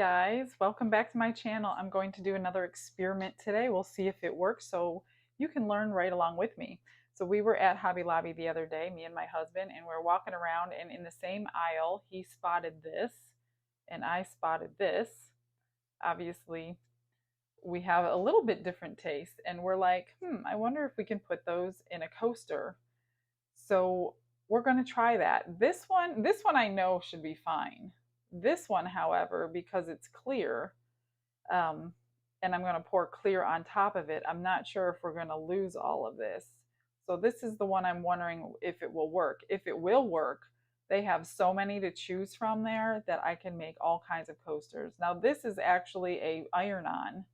guys, welcome back to my channel. I'm going to do another experiment today. We'll see if it works so you can learn right along with me. So we were at Hobby Lobby the other day, me and my husband, and we are walking around, and in the same aisle he spotted this and I spotted this. Obviously we have a little bit different taste, and we're like, I wonder if we can put those in a coaster. So we're going to try that. This one I know should be fine. This one, however, because it's clear, um, and I'm going to pour clear on top of it, I'm not sure if we're going to lose all of this. So this is the one I'm wondering if it will work. If it will work, they have so many to choose from there that I can make all kinds of coasters. Now this is actually a iron-on.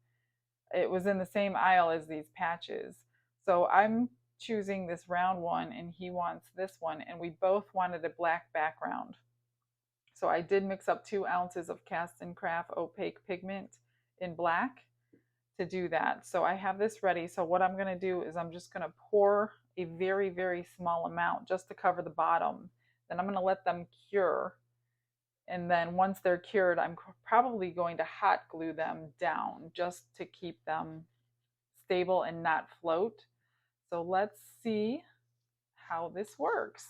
It was in the same aisle as these patches. So I'm choosing this round one and he wants this one, and we both wanted a black background. So I did mix up 2 ounces of Cast and Craft opaque pigment in black to do that. So I have this ready. So what I'm going to do is I'm just going to pour a very, very small amount just to cover the bottom. Then I'm going to let them cure. And then once they're cured, I'm probably going to hot glue them down just to keep them stable and not float. So let's see how this works.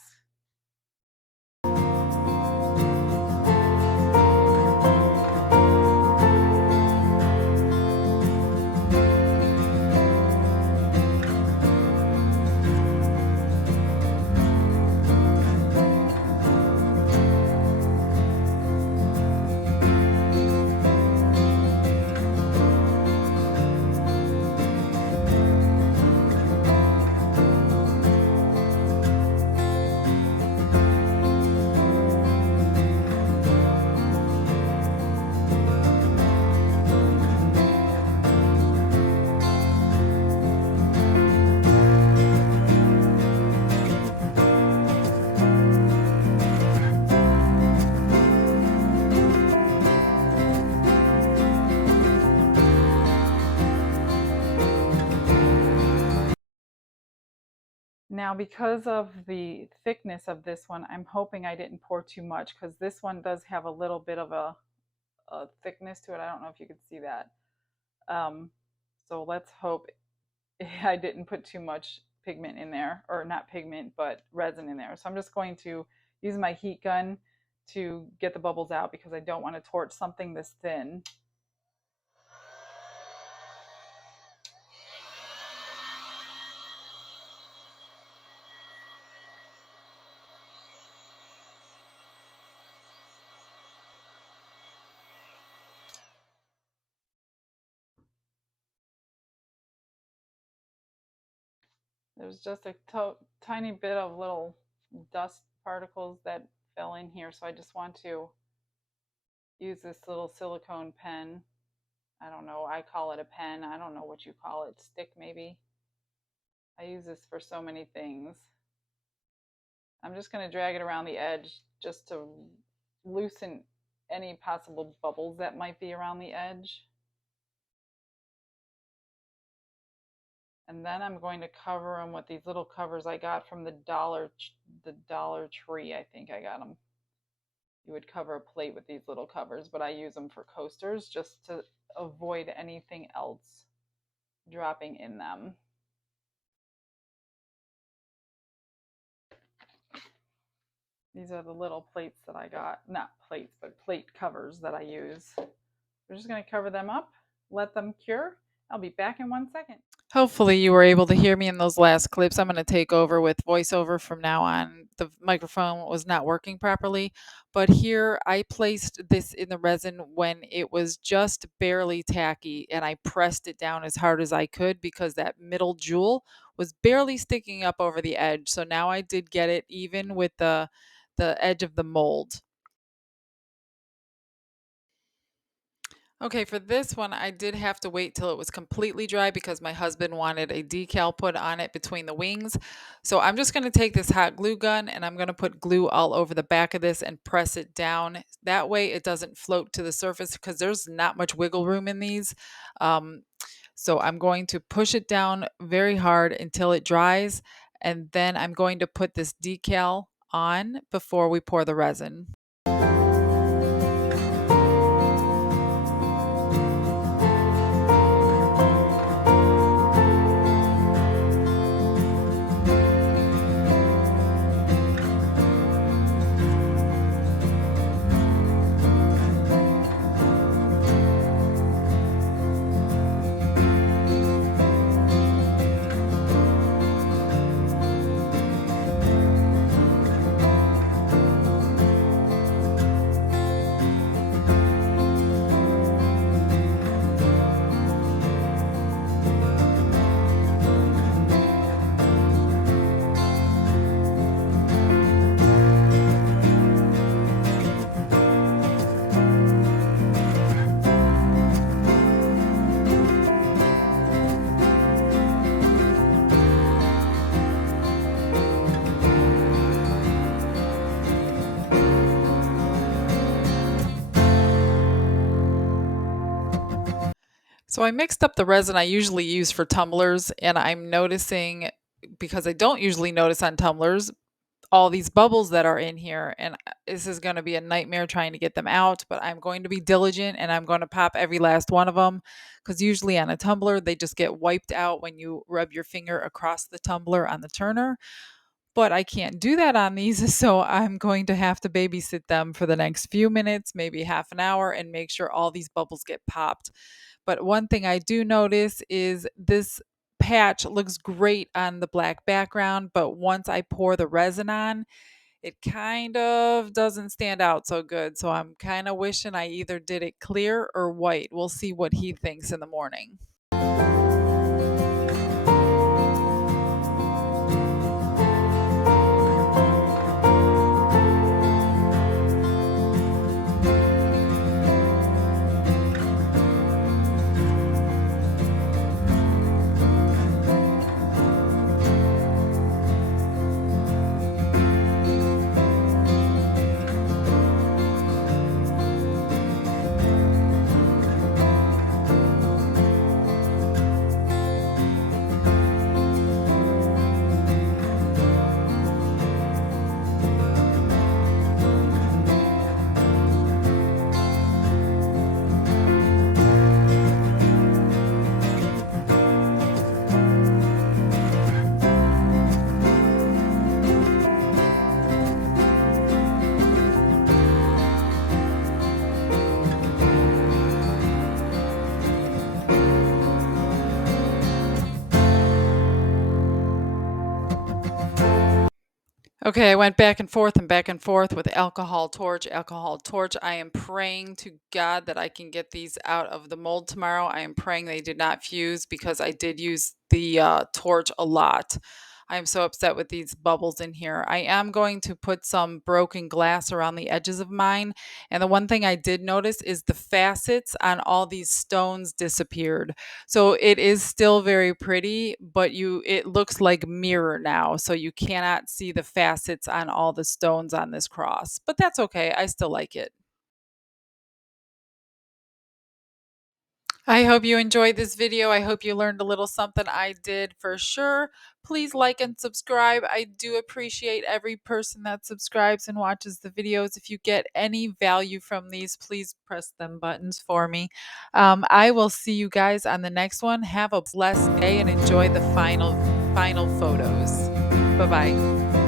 Now, because of the thickness of this one, I'm hoping I didn't pour too much, because this one does have a little bit of a thickness to it. I don't know if you could see that. So let's hope I didn't put too much pigment in there, or not pigment, but resin in there. So I'm just going to use my heat gun to get the bubbles out, because I don't want to torch something this thin. There's just a tiny bit of little dust particles that fell in here, so I just want to use this little silicone pen. I don't know, I call it a pen. I don't know what you call it, stick maybe. I use this for so many things. I'm just going to drag it around the edge just to loosen any possible bubbles that might be around the edge. And then I'm going to cover them with these little covers I got from the Dollar Tree. I think I got them. You would cover a plate with these little covers, but I use them for coasters just to avoid anything else dropping in them. These are the little plates that I got. Not plates, but plate covers that I use. We're just going to cover them up, let them cure. I'll be back in 1 second. Hopefully you were able to hear me in those last clips. I'm going to take over with voiceover from now on. The microphone was not working properly, but here I placed this in the resin when it was just barely tacky, and I pressed it down as hard as I could because that middle jewel was barely sticking up over the edge. So now I did get it even with the edge of the mold. Okay, for this one, I did have to wait till it was completely dry because my husband wanted a decal put on it between the wings. So I'm just going to take this hot glue gun and I'm going to put glue all over the back of this and press it down. That way it doesn't float to the surface because there's not much wiggle room in these. So I'm going to push it down very hard until it dries. And then I'm going to put this decal on before we pour the resin. So I mixed up the resin I usually use for tumblers, and I'm noticing, because I don't usually notice on tumblers, all these bubbles that are in here, and this is going to be a nightmare trying to get them out, but I'm going to be diligent and I'm going to pop every last one of them, because usually on a tumbler they just get wiped out when you rub your finger across the tumbler on the turner. But I can't do that on these, so I'm going to have to babysit them for the next few minutes, maybe half an hour, and make sure all these bubbles get popped. But one thing I do notice is this patch looks great on the black background, but once I pour the resin on, it kind of doesn't stand out so good. So I'm kind of wishing I either did it clear or white. We'll see what he thinks in the morning. Okay, I went back and forth and back and forth with alcohol torch, alcohol torch. I am praying to God that I can get these out of the mold tomorrow. I am praying they did not fuse, because I did use the torch a lot. I am so upset with these bubbles in here. I am going to put some broken glass around the edges of mine. And the one thing I did notice is the facets on all these stones disappeared. So it is still very pretty, but it looks like mirror now, so you cannot see the facets on all the stones on this cross. But that's okay. I still like it. I hope you enjoyed this video. I hope you learned a little something. I did for sure. Please like and subscribe. I do appreciate every person that subscribes and watches the videos. If you get any value from these, please press them buttons for me. I will see you guys on the next one. Have a blessed day and enjoy the final photos. Bye bye.